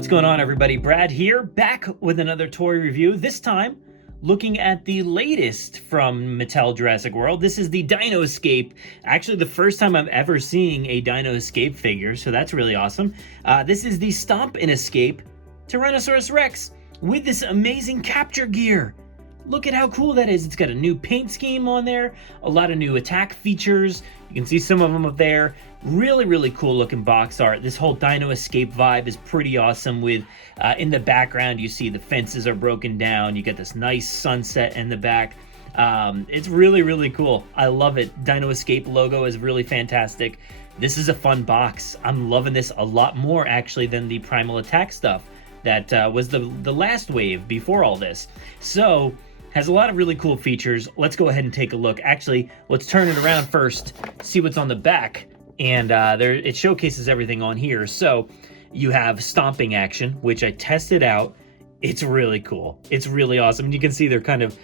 What's going on, everybody? Brad here, back with another toy review. This time, looking at the latest from Mattel Jurassic World. This is the DINO ESCAPE. Actually, the first time I'm ever seeing a DINO ESCAPE figure, so that's really awesome. This is the Stomp in Escape Tyrannosaurus Rex with this amazing capture gear. Look at how cool that is. It's got a new paint scheme on there, a lot of new attack features. You can see some of them up there. Really, really cool looking box art. This whole DINO ESCAPE vibe is pretty awesome with, in the background, you see the fences are broken down. You get this nice sunset in the back. It's really, really cool. I love it. DINO ESCAPE logo is really fantastic. This is a fun box. I'm loving this a lot more, actually, than the Primal Attack stuff that was the last wave before all this. So, has a lot of really cool features. Let's go ahead and take a look. Actually, let's turn it around first, see what's on the back. And it showcases everything on here. So you have stomping action, which I tested out. It's really cool. It's really awesome. And you can see they're kind of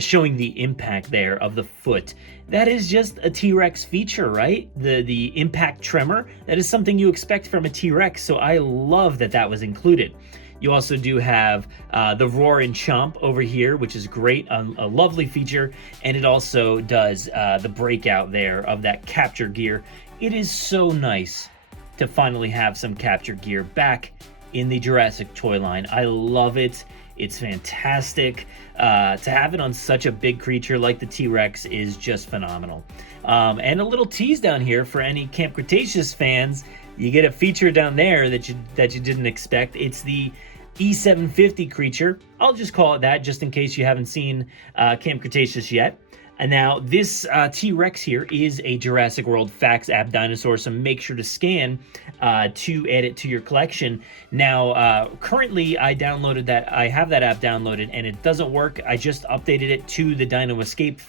showing the impact there of the foot. That is just a T-Rex feature, right? The impact tremor. That is something you expect from a T-Rex. So I love that that was included. You also do have the roar and chomp over here, which is great, a lovely feature. And it also does the breakout there of that capture gear. It is so nice to finally have some capture gear back in the Jurassic toy line. I love it. It's fantastic. To have it on such a big creature like the T-Rex is just phenomenal. And a little tease down here for any Camp Cretaceous fans. You get a feature down there that you didn't expect. It's the E750 creature. I'll just call it that just in case you haven't seen Camp Cretaceous yet. And now this T-Rex here is a Jurassic World Facts app dinosaur, so make sure to scan to add it to your collection. Now, currently I downloaded that, I have that app downloaded and it doesn't work. I just updated it to the DINO ESCAPE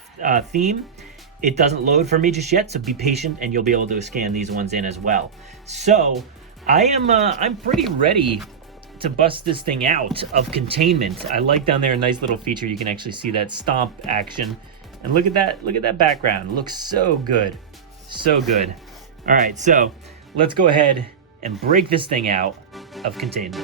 theme. It doesn't load for me just yet, so be patient and you'll be able to scan these ones in as well. So I'm pretty ready to bust this thing out of containment. I like down there a nice little feature. You can actually see that stomp action. And look at that background. It looks so good. So good. All right, so let's go ahead and break this thing out of containment.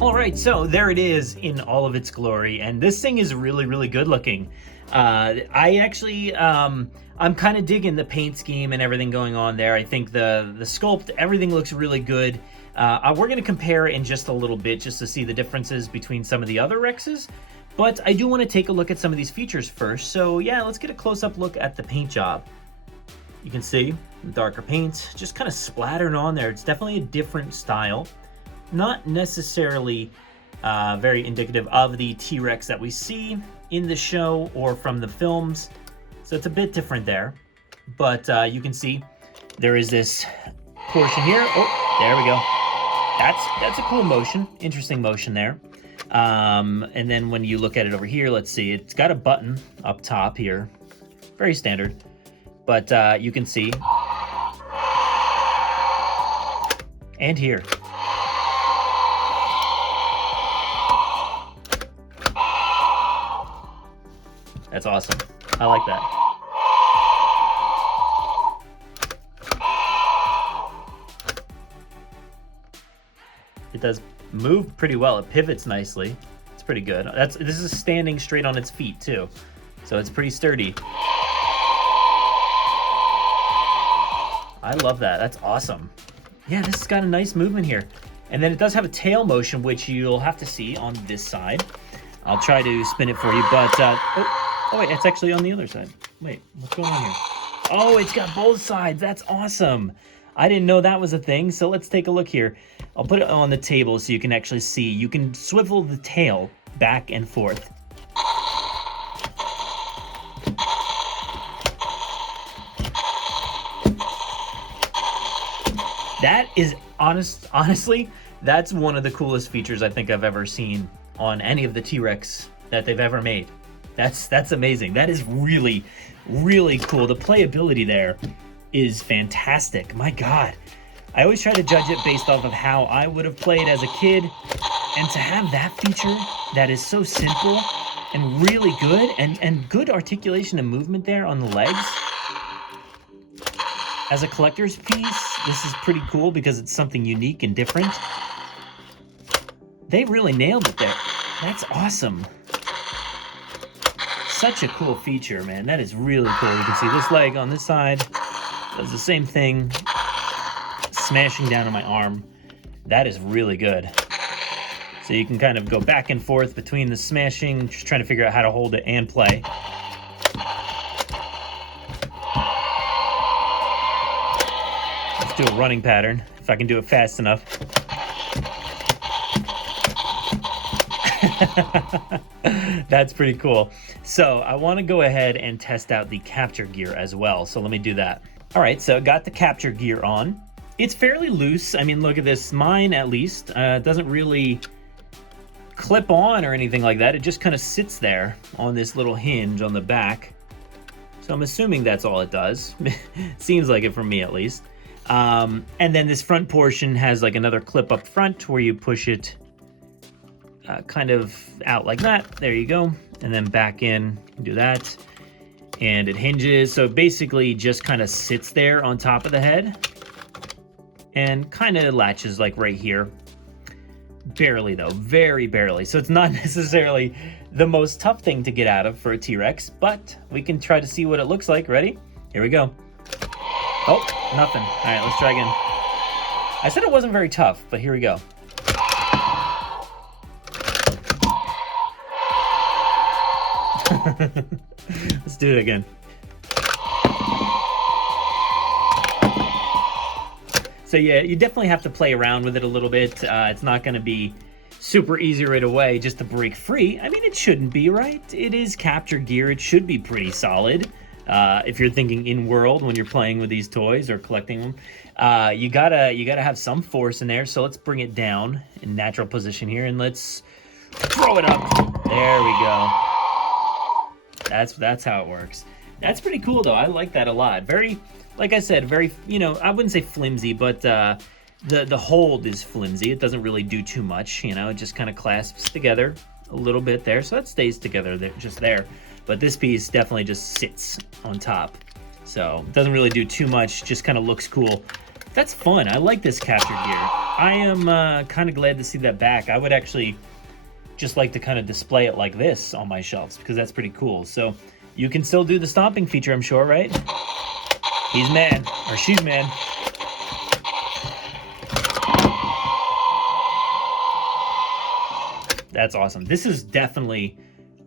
All right, so there it is in all of its glory, and this thing is really, really good looking. I actually, I'm kind of digging the paint scheme and everything going on there. I think the sculpt, everything looks really good. We're going to compare it in just a little bit just to see the differences between some of the other Rexes, but I do want to take a look at some of these features first. So yeah, let's get a close-up look at the paint job. You can see the darker paint just kind of splattered on there. It's definitely a different style. Not necessarily very indicative of the T-Rex that we see in the show or from the films. So it's a bit different there. But you can see there is this portion here. Oh, there we go. That's a cool motion. Interesting motion there. And then when you look at it over here, let's see. It's got a button up top here. Very standard. But you can see. And here. That's awesome. I like that. It does move pretty well. It pivots nicely. It's pretty good. This is standing straight on its feet too, so it's pretty sturdy. I love that. That's awesome. Yeah, this has got a nice movement here. And then it does have a tail motion, which you'll have to see on this side. I'll try to spin it for you, but oh wait, it's actually on the other side. Wait, what's going on here? Oh, it's got both sides. That's awesome. I didn't know that was a thing, so let's take a look here. I'll put it on the table so you can actually see. You can swivel the tail back and forth. That is honestly, that's one of the coolest features I think I've ever seen on any of the T-Rex that they've ever made. That's amazing. That is really, really cool. The playability there is fantastic. My God. I always try to judge it based off of how I would have played as a kid. And to have that feature that is so simple and really good, and good articulation and movement there on the legs. As a collector's piece, this is pretty cool because it's something unique and different. They really nailed it there. That's awesome. Such a cool feature, man. That is really cool. You can see this leg on this side does the same thing, smashing down on my arm. That is really good. So you can kind of go back and forth between the smashing, just trying to figure out how to hold it and play. Let's do a running pattern, if I can do it fast enough. That's pretty cool. So I want to go ahead and test out the capture gear as well. So let me do that. All right, so got the capture gear on. It's fairly loose. I mean, look at this. Mine, at least, doesn't really clip on or anything like that. It just kind of sits there on this little hinge on the back. So I'm assuming that's all it does. Seems like it for me, at least. And then this front portion has like another clip up front where you push it kind of out like that. There you go. And then back in, do that. And it hinges. So it basically just kind of sits there on top of the head and kind of latches like right here. Barely though, very barely. So it's not necessarily the most tough thing to get out of for a T-Rex, but we can try to see what it looks like. Ready? Here we go. Oh, nothing. All right, let's try again. I said it wasn't very tough, but here we go. Let's do it again. So yeah, you definitely have to play around with it a little bit. It's not going to be super easy right away just to break free. I mean, it shouldn't be, right? It is capture gear. It should be pretty solid. If you're thinking in world when you're playing with these toys or collecting them, you gotta have some force in there. So let's bring it down in natural position here and let's throw it up. There we go. That's how it works. That's pretty cool though. I like that a lot. Very, like I said, very, you know, I wouldn't say flimsy, but the hold is flimsy. It doesn't really do too much, you know. It just kind of clasps together a little bit there, so that stays together there, just there. But this piece definitely just sits on top, so it doesn't really do too much. Just kind of looks cool. That's fun. I like this capture gear. I am kind of glad to see that back. I would actually just like to kind of display it like this on my shelves because that's pretty cool. So you can still do the stomping feature, I'm sure, right? He's mad, or she's mad. That's awesome. This is definitely,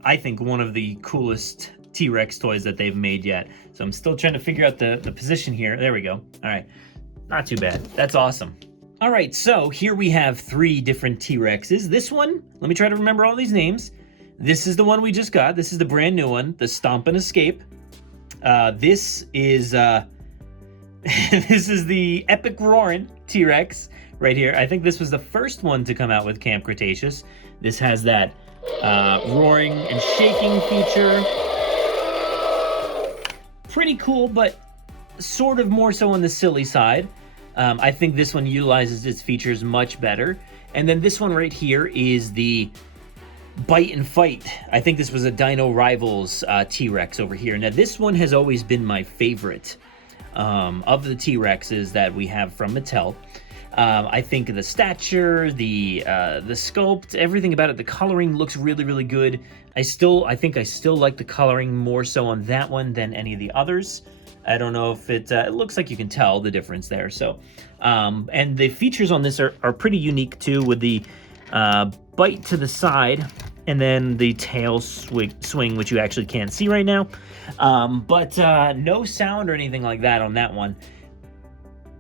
I think, one of the coolest T-Rex toys that they've made yet. So I'm still trying to figure out the position here. There we go. All right, not too bad. That's awesome. All right, so here we have 3 different T-Rexes. This one, let me try to remember all these names. This is the one we just got. This is the brand new one, the Stomp and Escape. This is this is the Epic Roaring T-Rex right here. I think this was the first one to come out with Camp Cretaceous. This has that roaring and shaking feature. Pretty cool, but sort of more so on the silly side. I think this one utilizes its features much better. And then this one right here is the Bite and Fight. I think this was a Dino Rivals T-Rex over here. Now this one has always been my favorite of the T-Rexes that we have from Mattel. I think the stature, the sculpt, everything about it, the coloring looks really, really good. I think I still like the coloring more so on that one than any of the others. I don't know if it looks like you can tell the difference there. So, and the features on this are pretty unique too, with the bite to the side and then the tail swing, which you actually can't see right now. But no sound or anything like that on that one.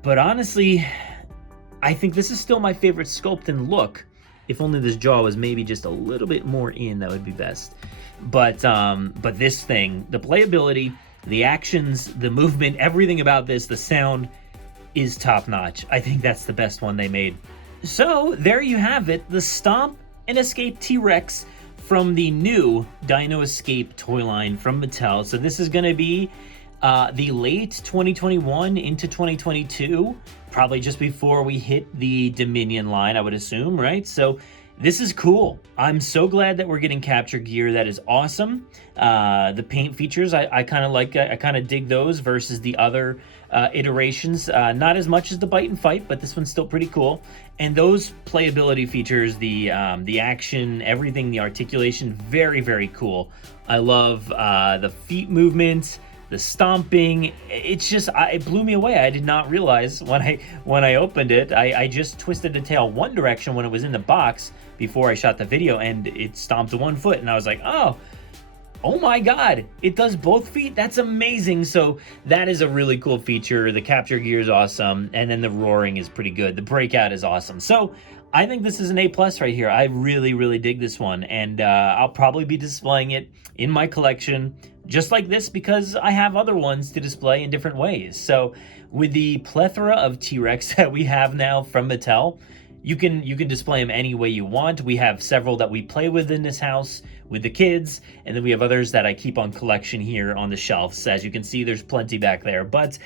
But honestly, I think this is still my favorite sculpt and look. If only this jaw was maybe just a little bit more in, that would be best. But this thing, the playability, the actions, the movement, everything about this, the sound is top notch. I think that's the best one they made. So there you have it, the Stomp and Escape T-Rex from the new Dino Escape toy line from Mattel. So this is gonna be the late 2021 into 2022, probably just before we hit the Dominion line, I would assume, right? So This is cool. I'm so glad that we're getting capture gear. That is awesome. The paint features, I kind of like. I kind of dig those versus the other iterations. Not as much as the bite and fight, but this one's still pretty cool. And those playability features, the action, everything, the articulation, very, very cool. I love the feet movements, the stomping. It's just, it blew me away. I did not realize when I opened it. I just twisted the tail one direction when it was in the box before I shot the video, and it stomped one foot, and I was like, oh my god, it does both feet. That's amazing. So that is a really cool feature. The capture gear is awesome, and then the roaring is pretty good. The breakout is awesome. So I think this is an A+ right here. I really dig this one, and I'll probably be displaying it in my collection just like this because I have other ones to display in different ways. So with the plethora of T-Rex that we have now from Mattel, you can display them any way you want. We have several that we play with in this house with the kids, and then we have others that I keep on collection here on the shelves. As you can see, there's plenty back there. But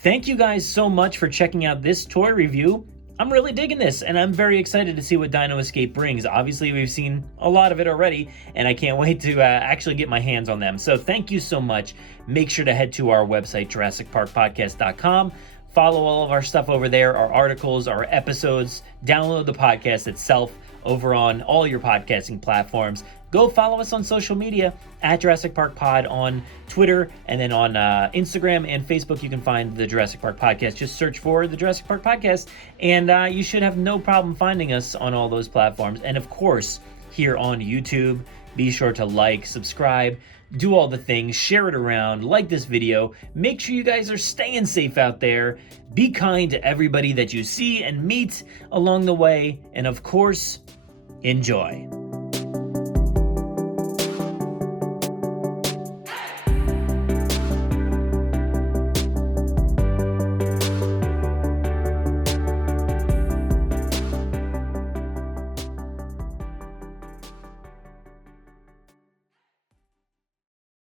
thank you guys so much for checking out this toy review. I'm really digging this, and I'm very excited to see what Dino Escape brings. Obviously, we've seen a lot of it already, and I can't wait to actually get my hands on them. So thank you so much. Make sure to head to our website, JurassicParkPodcast.com. Follow all of our stuff over there, our articles, our episodes. Download the podcast itself over on all your podcasting platforms. Go follow us on social media at Jurassic Park Pod on Twitter, and then on Instagram and Facebook. You can find the Jurassic Park Podcast. Just search for the Jurassic Park Podcast, and you should have no problem finding us on all those platforms. And of course, here on YouTube, be sure to like, subscribe, do all the things, share it around, like this video. Make sure you guys are staying safe out there. Be kind to everybody that you see and meet along the way. And of course, enjoy.